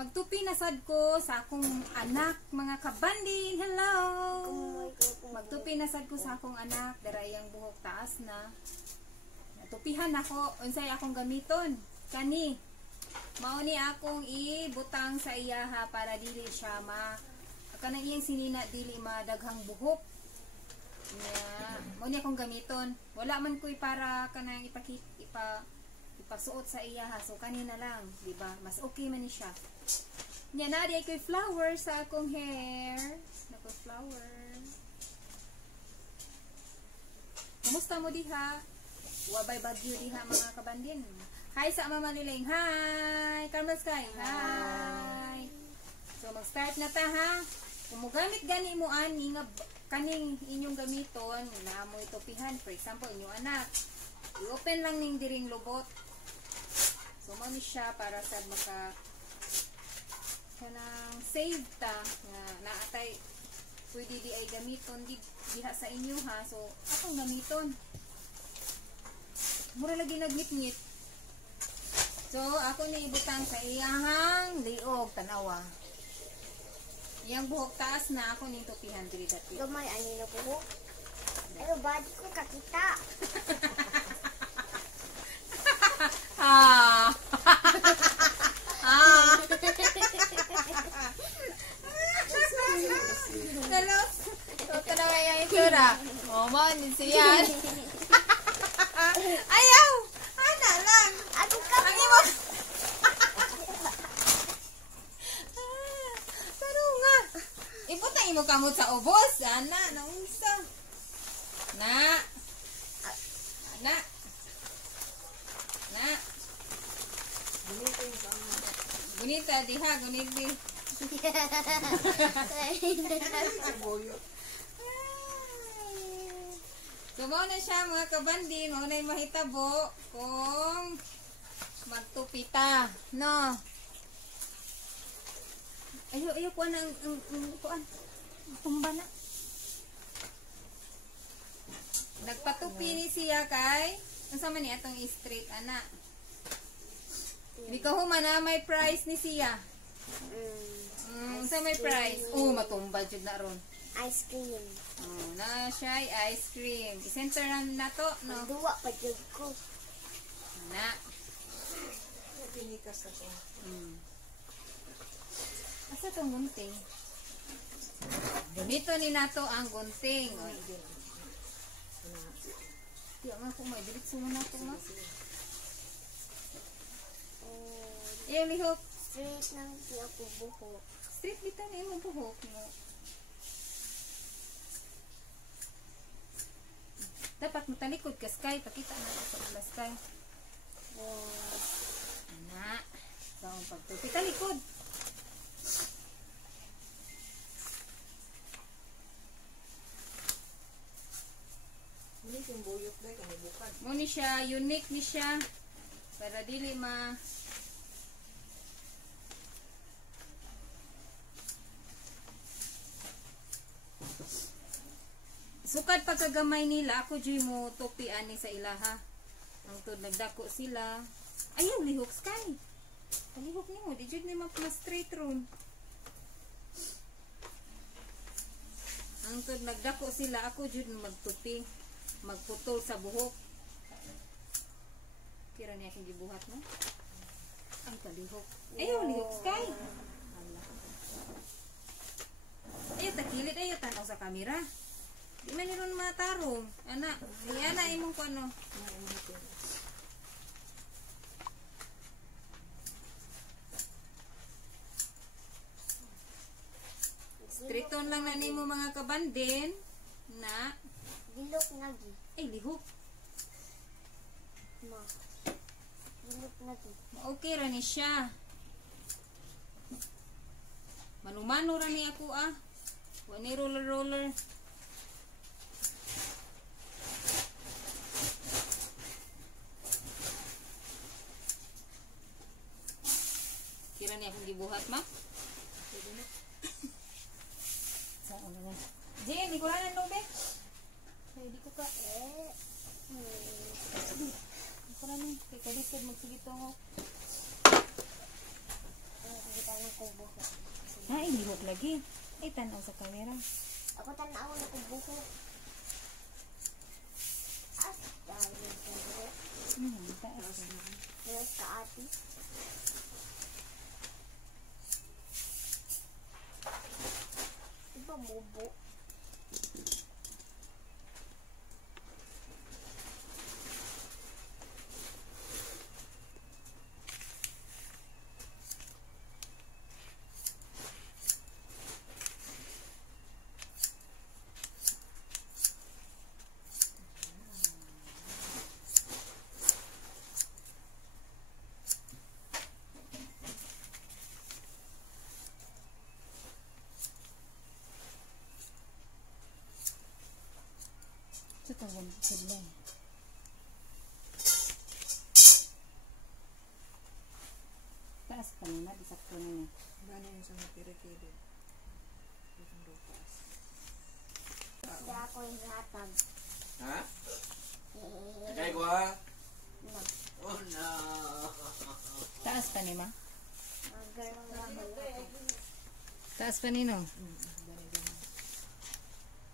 Magtupi na sad ko sa akong anak, mga kabandin. Hello! Magtupi na sad ko sa akong anak. Darayang buhok taas na. Tupihan ako. Unsay akong gamiton. Kani. Mauni akong ibutang sa iyaha para dili siya kanang iyang sinina dili madaghang buhok. Mauni akong gamiton. Wala man ko'y para kanang ipasuot sa iyaha. So kanina lang, di ba? Mas okay man ni siya. Nya na di ko'y flower sa akong hair. Nako flower. Kumusta mo diha? Wabay bagyo diha mga kabandin. Hi sa Mama Liling. Hi. Carmel Sky. Hi. So mag-start na ta ha. Kung mugamit gani mo ani nga kaning inyong gamiton na mo itupihan, for example inyong anak. I-open lang ning diring lubot. So mo ni siya para sa maka kanang save ta nga naatay pwede di ay gamiton diha sa inyo ha. So akong gamiton mura lagi nagngit-ngit. So ako ni ibutang sa iyahang liog tanawa. Iyang buhok taas na ako ning tupihan diri dati. Gamay ani na buhok. Pero body ko kakita. Ah. Ah. Hello. So tanawa yang itsura. Oh, man siya. Ayaw! Ana lang! Ano ka? Ang imo! Pero nga! Iputang imo kamot sa ubos! Ana! Naunsa! Na! Na! Na! Gunita diha! Guniti! So, mao na siya mga kabandin, mao na yung mahitabo kung magtupita, no? Ayaw, kuan ang kuan. Tumba na. Nagpatupi ni siya kay, ang sama niya itong straight, ana. Hindi ka human na, may price ni siya. Sa may price. Matumba jud na ron. Ice cream. Na siya ice cream. I-center na to, no? Duwa pa jud ko. Na. Pinikas ako. Asa tong gunting? Ganito ni nato ang gunting. Tiyo nga kung may diritso mo na ito, ma. Yung lihok. Straight lang siya ko buhok. Straight dito na yung buhok mo. Dapat matalikod ka, Sky. Pakita na sa ula, Sky. Anak. So, pagtupi, talikod. Unique yung buyot dahil kung may bukad. Muni siya, unique ni siya. Para dili ma... Sukad pagkagamay nila, ako dyan mo tupi ani sa ilaha. Ang tod nagdako sila. Ayaw, lihok, Sky. Palihok ni mo, di dyan ni ma-straight room. Ang tod nagdako sila, ako dyan magtupi. Magputol sa buhok. Kira niya akong gibuhat mo. Ang palihok. Ayaw, lihok, Sky. Ayaw, takilit. Ayaw, tanaw sa kamera. Di man niron matarong. Anak, na imong ko ano. Straight on lang na nimo mga kabandin na Dilok nagi. lihok. Ma. Dilok nagi. Okay ra ni siya. Manumano ra ni ako Wani roller. Kira niya akong gibuhat, ma? Pwede na. Saan na? Jen, di ko lang ng be. Ay, di ko ka. Di ko lang. Kaya kalikod magsigit ako. Kita na ko buho. Ha, ilihok lagi. Ay, tanaw sa camera. Ako tanaw na ko buho. As dahil ko buho. Taas. Terus ka ati. Iba bubo. Ito tawag sila. Taas pa naman, isakto na niya. Gano yung sa mapirikidin. Yung lupas. Hindi ako yung hatag. Ha? Kaya ko ha? Oh no. Taas pa ni ma? Magarang naman ako. Taas pa ni no?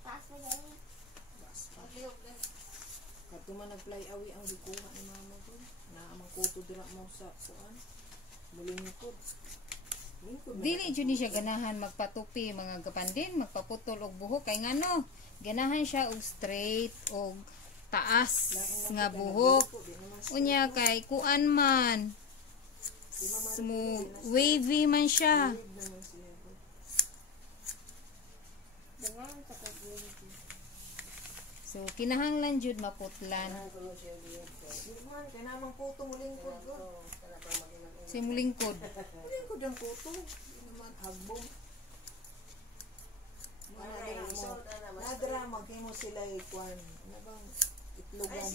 Taas mo yan. Kato man nag-fly away ang likuha ni mama ko. Naamang kuto dira mo sa kuan. Mulingkod. Lingkod na. Dili jud ni siya ganahan magpatupi mga kapandin, magpaputol og buhok kay ngano, ganahan siya og straight og taas nga buhok. Unya kay kuan man. Smooth, wavy man siya. Wave naman siya. Dengan sa kagulong. So, So, kinahanglan jud maputlan. Sigman, kaya namang puto mulingkod ko. Si mulingkod. Mulingkod ang puto. Hindi naman, hagbong. Nadra, maghimo sila ikuan. Ano bang itlogan?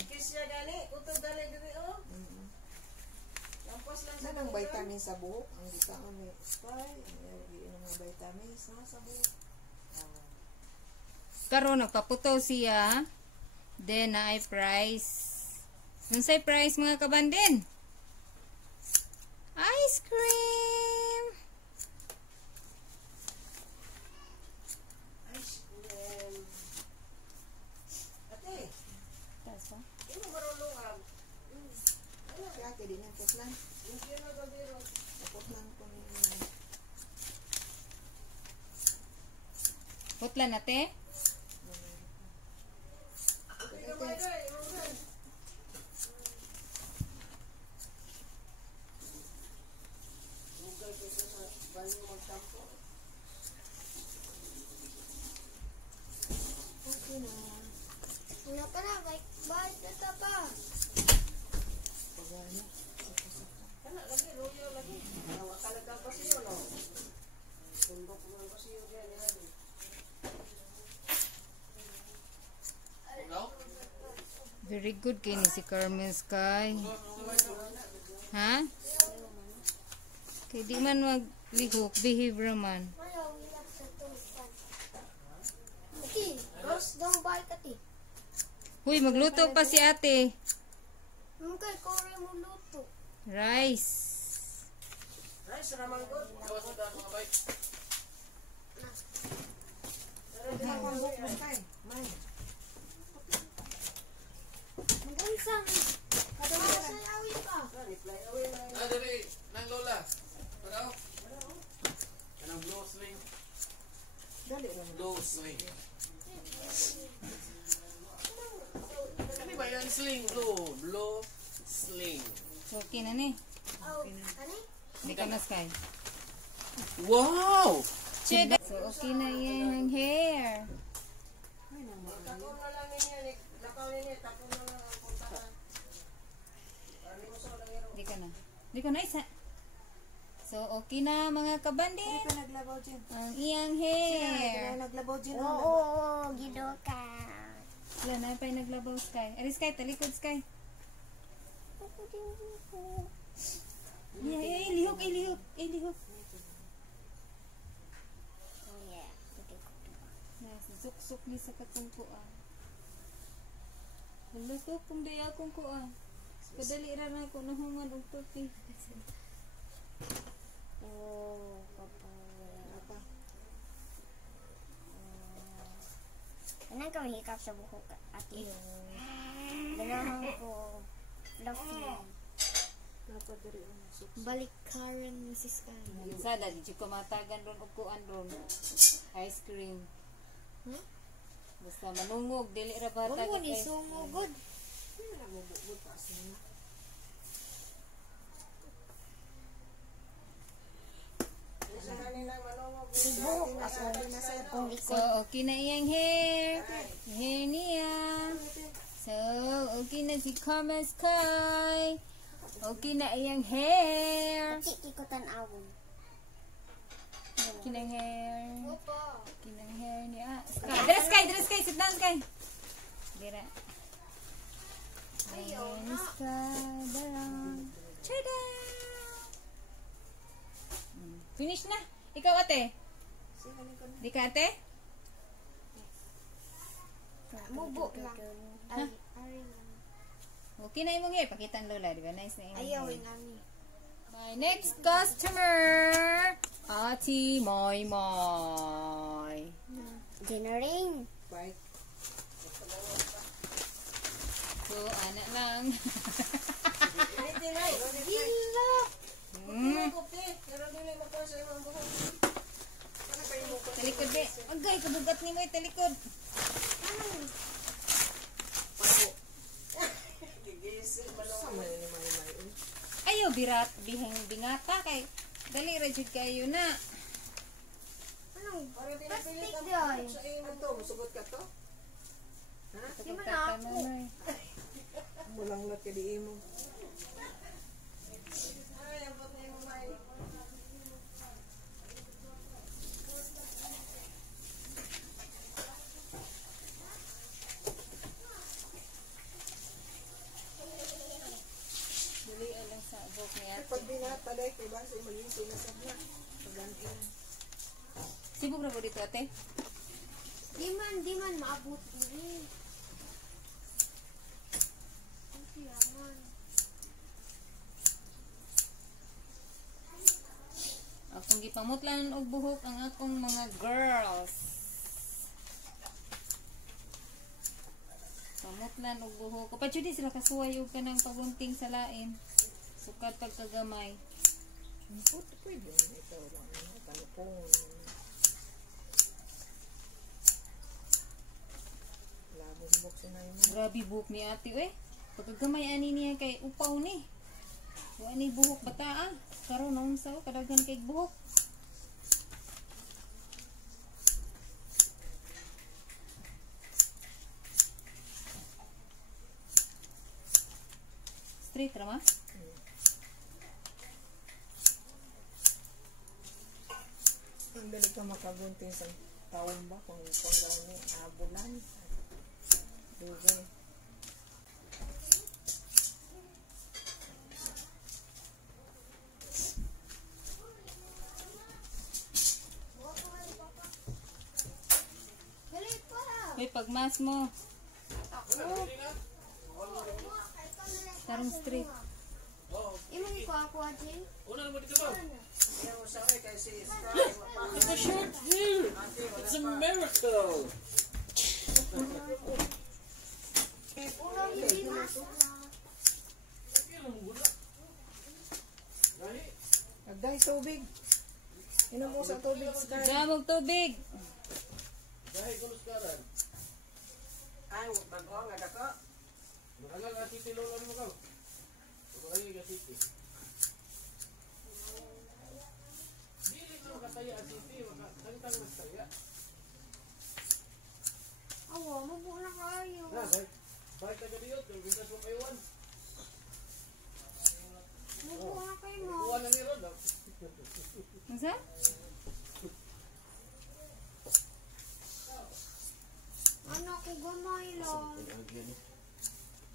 Nanang vitamin sa buhok. Ang gitaon ni Sky. Ang mga vitamins na sa buhok. Karon nagpaputo siya. Then na ay price. Unsay price mga kabandin? Ice cream. Ate, Taas pa? kaya ate, di nang putlan. Naputlan ko ni Putlan nate? Okay na. Ano ka na? Bakit na pa? Pagano. Very good kini si Carmen Sky. Ha? Kaya di man maglihok, behave man. Ayaw, hilap sa tulipan. Ati, Rose, daw ba ati? Huy, magluto pa si ate. Mungkay, kore mo luto. Rice. Ang buhok mo kay. May. Magansang. Kadawa sa yawi pa. Ah, dali. Nang lola. Pagaw. Anong blue sling? Dali ra. Blue sling. Kani ba yan sling? Blue sling. So, okay na ni. Oh, kani? Di ka na Sky. Wow! So, okay na yung hair. Di ka na. Di ka na isa. So, okay na mga kabandin. Ka naglabaw dyan. Ang iyang Kaya hair. naglabaw dyan. Oo, gido ka. Wala na pa yung naglabaw Sky. Ari Sky, talikod Sky. Ilihok, ilihok, ilihok. Oh yeah. Suk-suk ni sa katong kuan. Wala to kung daya akong kuan. Kadali ra na ako nahungan og tupi. Oh, ka mahikap sa buhok, ate. Ganahan ko. Fluffy. Napadari ang suks. Balikkaran, Mrs. Kay. Sada, di ko matagan ron upuan ron. Ice cream. Huh? Basta manungog, dili ra ba Huwag mo tagit ni ice cream. sumugod. Wala mo bukod taas na. Buhok ako. Kung So, likod. okay na iyang hair. Hair niya. So, okay na si Karma Sky. Okay na iyang hair. Kikikutan awon. Okay na hair. Opo. Okay na hair niya. Sky, dira Sky, dira Sky. Sit down Sky. Dira. Ayaw Ayan, na. Sky. Dara. Tada! Finish na. Ikaw ate. Di ka ate? Mubo lang. Ay, ari lang. Okay na imong hair. Pakita ang lola. Di ba? Nice na imong Ayaw hair. nami. My next customer, Ati Moy Moy. Dinner-ring. Bye. So, anak lang. Gila. Talikod, be. Agay, kabugat ni mo yung talikod. Sama na ni May. Ayaw, birat, bingata kay. Dali, rajud kayo na. Anong plastic doy? Ito, musugot ka to? Di man ako. Mulang lat ka di imo. Dali, alang sa abok ni ate. Pag binata dahil kay basa maging sinasab na. Pagantin. Sibog na po dito, ate. Di man maabot ni. Yaman. Akong gipamutlan og buhok ang akong mga girls. Pamutlan og buhok. Kapag yun sila kasuway og kanang pagunting sa lain. Sukat pagkagamay. Pwede ito lang. Talupong. Labong bukso na yun. Grabe buhok ni ate eh. Pagkagamay ani niya kay upaw ni. Wa ni buhok bata ah. Karon nang sa kadaghan kay buhok. Straight ra ma? Ang dali ka makagunting sa taon ba kung gani abulan. Dugay. Dali pa. Hoy pagmas mo. Tarong straight. Imong iko ako adin. Una naman dito ba? Yung sa kay si It's a short hair. It's a miracle. Ulang hindi na. Agday tubig. Inom mo sa tubig Sky. Damog tubig. Dahil kulos karan. Ay, bago nga dako. Magagal ka titi lolo mo ka. Magagal ka titi. Dili mo kataya ang titi. Makatangtang mas kaya. Awa, mubo na kayo. Na, balik taga diyot. Kung bintas mo kayuan. Mubo na kayo mo. Kuha na ni Rod. Unsa? Ano ko gamay lang.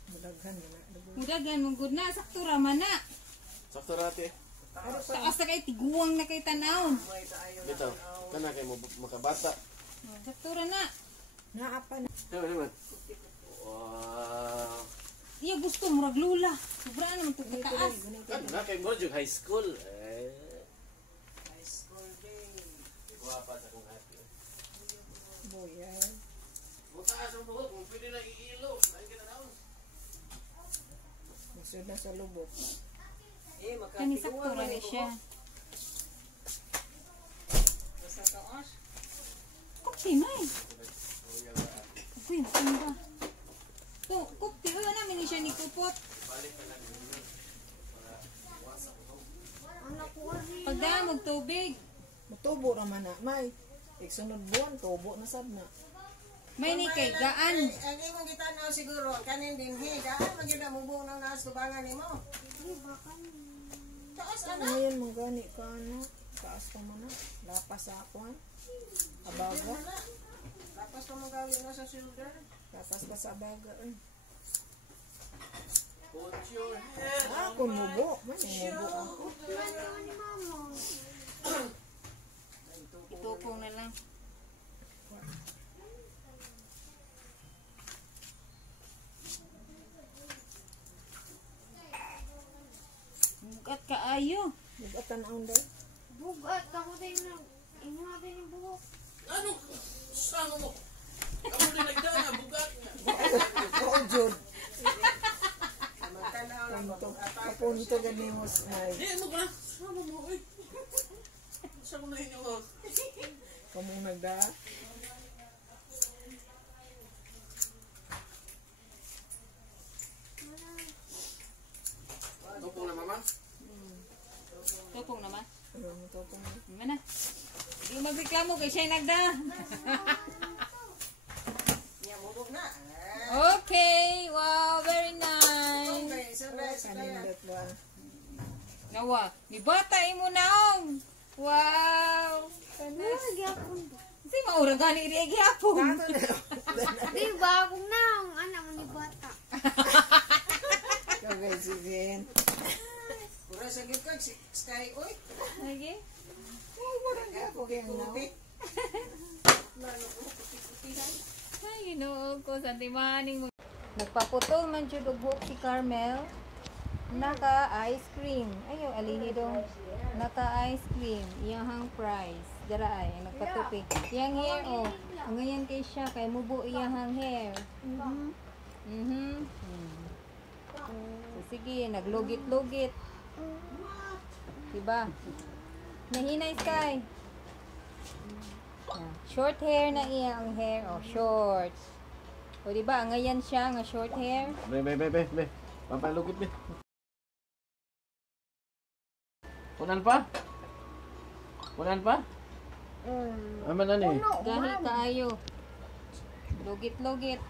Mulaghan na. Mudagan mong good na sakto ra man na. Sakto rate. Taas na kay tiguang na kay tanawon. Bitaw, kana kay mo makabata. Sakto ra na. Naapa na. Diba naman? Wow. Iya gusto mo raglula. Sobra naman to kataas. Ano na kay mo yung high school? High school day. Guwapa sa kong ate. Boy, ay. Taas ang buhok, kung pwede na iilo. Lagi ka na daw. Gusto na sa lubok. Kani sakto ra ni siya. Basta taas. Kupti may. Kupti, saan ba? Kupti, wala namin ni siya ni kupot. Anak ko rin. Pagdamog tubig. Mutubo naman na, may. Iksunod buwan, tubo na sad na. May ni kay gaan. Ang imong gitanaw siguro, kanin din gaan, magyud na mubong ng nas tubangan nimo. Di ba kami? Taas Ngayon mong gani ka ano, taas pa mo na. Lapas sa akuan. Abaga. Lapas pa mo gawin na sa shoulder. Lapas pa sa abaga. Put your head. Ako mubo. May mubo ako. Ano ni mama? Itupong na lang. Bugat ka ayo. Bugatan ang day. Bugat ako din na. Inyo natin yung buhok. Ano? Sama mo. Kamu din nagdana, bugat nga. Oo, Jud. Magtanaw lang Punto. Kapunto gani mo may. Di mo ka na. Sama mo, oy. Sama na inyo mo. Kamu nagda. Tupong na mama. Tupong naman. Ano mo to pang. Mana? Di magreklamo kay siya nagda. niya mubog na. Okay, wow, very nice. Okay, so let's play. Kanindot ba? Nawa, ni bata imo naong. Wow. Kanas. Nagyapon ba? Si maurang gani iri gyapon. Di ba akong na ang anak mo ni bata? Kagay sigin. Pura sa gid kag sky oy. Lagi. Oh, warang gapo kaya na. Kupit. Ay, ginoo ko sa timaning mo. Nagpaputol man jud og buhok si Carmel. Naka ice cream. Ayo alihi dong. Naka ice cream. Iyang price. Dara ay nagpatupi. Iyang hair oh. Ngayon kay siya kay mubo iyang hair. So, sige, naglugit-lugit. Diba? Nahinay Sky. Short hair na iya ang hair. Oh, short. O diba, ngayon siya nga short hair. Be. Pampalugit, be. Kunan pa? Kunan pa? Aman na ni. Gahi kaayo. Lugit-lugit.